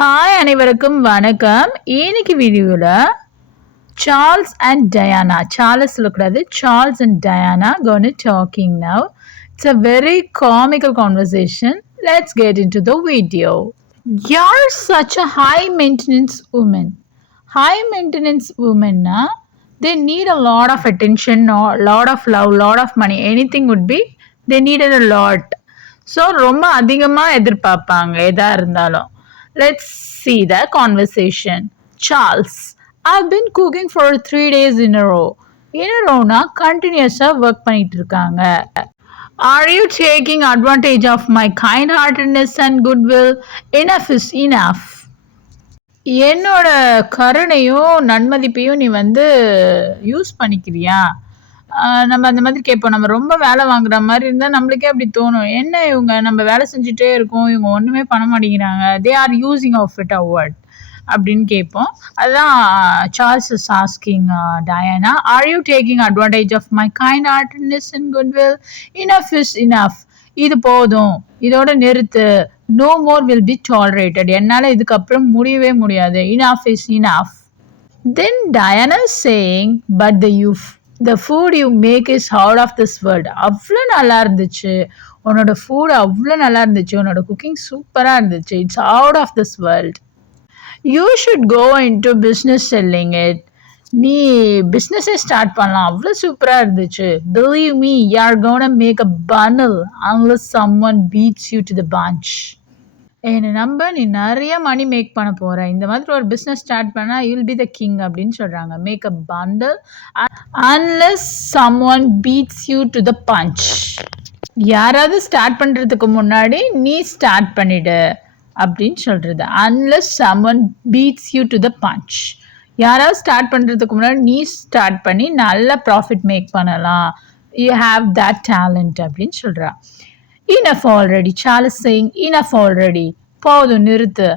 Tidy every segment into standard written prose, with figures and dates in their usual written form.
ஹாய் அனைவருக்கும் வணக்கம். இன்னைக்கு வீடியோவில் சார்ல்ஸ் அண்ட் டயானா, சார்லஸ் சொல்லக்கூடாது, Charles and Diana gonna talking now. It's a very comical conversation. Let's get into the video. You're such a high maintenance woman. High maintenance women na, they need a lot of attention, lot of love, lot of money. Anything would be they needed a lot. So ரொம்ப அதிகமாக எதிர்பார்ப்பாங்க எதா இருந்தாலும். Let's see the conversation. Charles, I've been cooking for 3 days in a row. In a row na continuous-ஆ work பண்ணிட்டு இருக்காங்க. Are you taking advantage of my kind-heartedness and goodwill? Enough is enough. என்னோட கருணையும் நன்மதிப்பையும் நீ யூஸ் பண்ணிக்கிறியா? நம்ம அந்த மாதிரி கேட்போம். நம்ம ரொம்ப வேலை வாங்குற மாதிரி இருந்தால் நம்மளுக்கே அப்படி தோணும். என்ன இவங்க நம்ம வேலை செஞ்சுட்டே இருக்கோம், இவங்க ஒன்றுமே பண்ண மாட்டேங்கிறாங்க, they are using of it award அப்படின்னு கேட்போம். அதுதான் Charles is asking Diana, are you taking advantage of my kind heartness and goodwill? Enough is enough. இது போதும், இதோட நிறுத்து. No more will be tolerated. என்னால் இதுக்கப்புறம் முடியவே முடியாது. Enough is enough. Then Diana saying, but the food you make is out of this world. அவ்வளோ நல்லா இருந்துச்சு உன்னோட ஃபுட், அவ்வளோ நல்லா இருந்துச்சு உன்னோட குக்கிங், சூப்பராக இருந்துச்சு. It's out of this world. You should go into business selling it. நீ பிஸ்னஸே ஸ்டார்ட் பண்ணலாம், அவ்வளோ சூப்பராக இருந்துச்சு. Believe me, you are gonna make a bundle unless someone beats you to the bunch. என்னை நம்ப, நீ நிறைய மணி மேக் பண்ண போகிற. இந்த மாதிரி ஒரு பிஸ்னஸ் ஸ்டார்ட் பண்ணால் யூல் பி த கிங் அப்படின்னு சொல்கிறாங்க. Make a bundle unless someone beats you to the punch. யாராவது ஸ்டார்ட் பண்ணுறதுக்கு முன்னாடி நீ ஸ்டார்ட் பண்ணிடு அப்படின்னு சொல்கிறது. Unless someone beats you to the punch. யாராவது ஸ்டார்ட் பண்ணுறதுக்கு முன்னாடி நீ ஸ்டார்ட் பண்ணி நல்ல ப்ராஃபிட் மேக் பண்ணலாம். யூ ஹாவ் தட் டேலண்ட் அப்படின்னு சொல்கிறா. Enough already. Charles saying, enough already. போதும், நிறுத்து.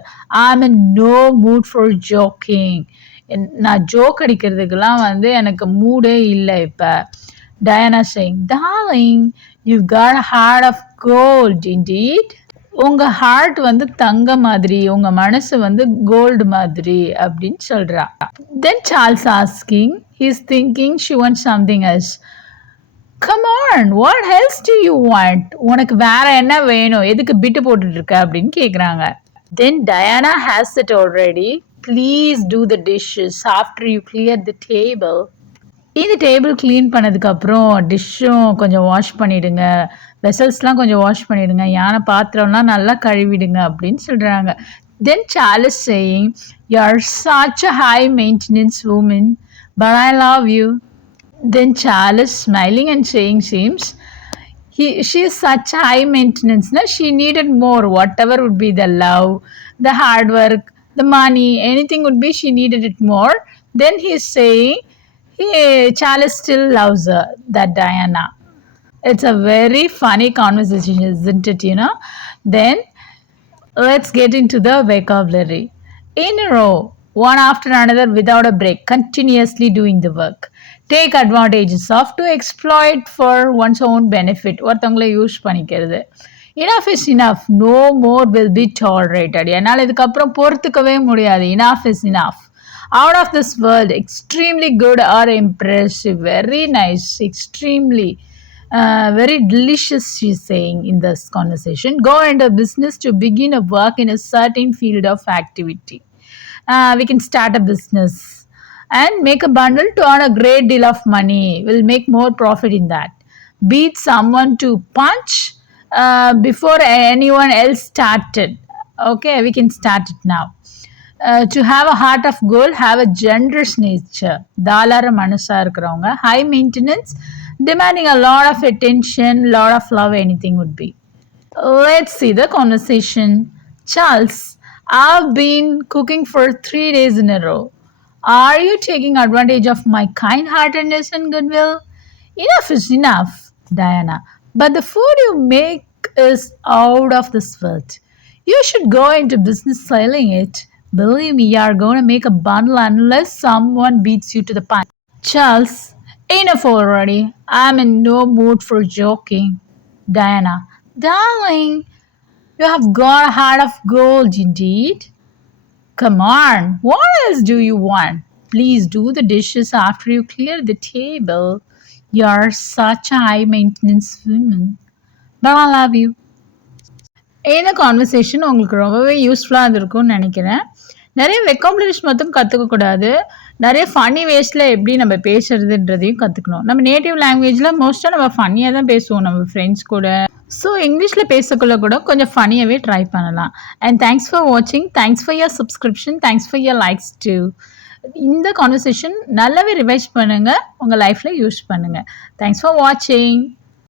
I'm in no mood for joking. நான் ஜோக் அடிக்கிறதுக்கெல்லாம் எனக்கு மூடே இல்லை இப்போ. Diana saying, darling, you've got a heart of gold indeed. உங்க ஹார்ட் தங்க மாதிரி, உங்க மனசு கோல்டு மாதிரி அப்படின்னு சொல்றா. Then Charles asking, he's thinking she wants something else. Come on, what else do you want? உனக்கு வேற என்ன வேணும், எதுக்கு பிட்டு போட்டுட்டு இருக்க அப்படின்னு கேட்குறாங்க. Then Diana has it already. Please do the dishes after you clear the table. இந்த டேபிள் க்ளீன் பண்ணதுக்கப்புறம் டிஷ்ஷும் கொஞ்சம் வாஷ் பண்ணிவிடுங்க, வெசல்ஸ்லாம் கொஞ்சம் வாஷ் பண்ணிவிடுங்க, யானை பாத்திரம்லாம் நல்லா கழுவிடுங்க அப்படின்னு சொல்கிறாங்க. Then Charles saying, you're such a high maintenance woman, but I love you. Then Charles smiling and saying, seems she is such high maintenance. No? She needed more, whatever would be the love, the hard work, the money, anything would be, she needed it more. Then he's saying, Charles still loves her, that Diana. It's a very funny conversation, isn't it, you know? Then let's get into the vocabulary. In a row, one after another without a break, continuously doing the work. Take advantages of, to exploit for one's own benefit. ஒருத்தவங்களை யூஸ் பண்ணிக்கிறது. Enough is enough. No more will be tolerated. என்னால் இதுக்கப்புறம் பொறுத்துக்கவே முடியாது. Enough is enough. Out of this world. Extremely good or impressive. Very nice. Extremely. Very delicious, she's saying in this conversation. Go into business to begin a work in a certain field of activity. We can start a business and make a bundle to earn a great deal of money. We'll make more profit in that. Beat someone to punch before anyone else started. Okay, we can start it now. To have a heart of gold, have a generous nature. தாளார மனசா இருக்கிறவங்க. High maintenance, demanding a lot of attention, lot of love, anything would be. Let's see the conversation. Charles, I've been cooking for 3 days in a row. Are you taking advantage of my kind-heartedness and goodwill? Enough is enough, Diana. But the food you make is out of this world. You should go into business selling it. Believe me, you are going to make a bundle unless someone beats you to the punch. Charles, enough already. I'm in no mood for joking. Diana, darling, you have got a heart of gold indeed. Come on, what else do you want? Please do the dishes after you clear the table. You're such a high maintenance woman. But I love you. இந்த கான்வர்சேஷன் உங்களுக்கு ரொம்பவே யூஸ்ஃபுல்லாக இருந்திருக்கும்னு நினைக்கிறேன். நிறைய வெக்காபுலரிஸ் மட்டும் கற்றுக்கக்கூடாது, நிறைய ஃபன்னி வேஸில் எப்படி நம்ம பேசுறதுன்றதையும் கற்றுக்கணும். நம்ம நேட்டிவ் லாங்குவேஜில் மோஸ்ட்டாக நம்ம ஃபன்னியாக தான் பேசுவோம் நம்ம ஃப்ரெண்ட்ஸ் கூட. ஸோ இங்கிலீஷில் பேசக்குள்ள கூட கொஞ்சம் ஃபன்னியாகவே ட்ரை பண்ணலாம். அண்ட் தேங்க்ஸ் ஃபார் வாட்சிங், thanks for your subscription, thanks for your likes too. இந்த கான்வர்சேஷன் நல்லாவே ரிவைஸ் பண்ணுங்கள், உங்கள் லைஃப்பில் யூஸ் பண்ணுங்கள். தேங்க்ஸ் ஃபார் வாட்சிங்.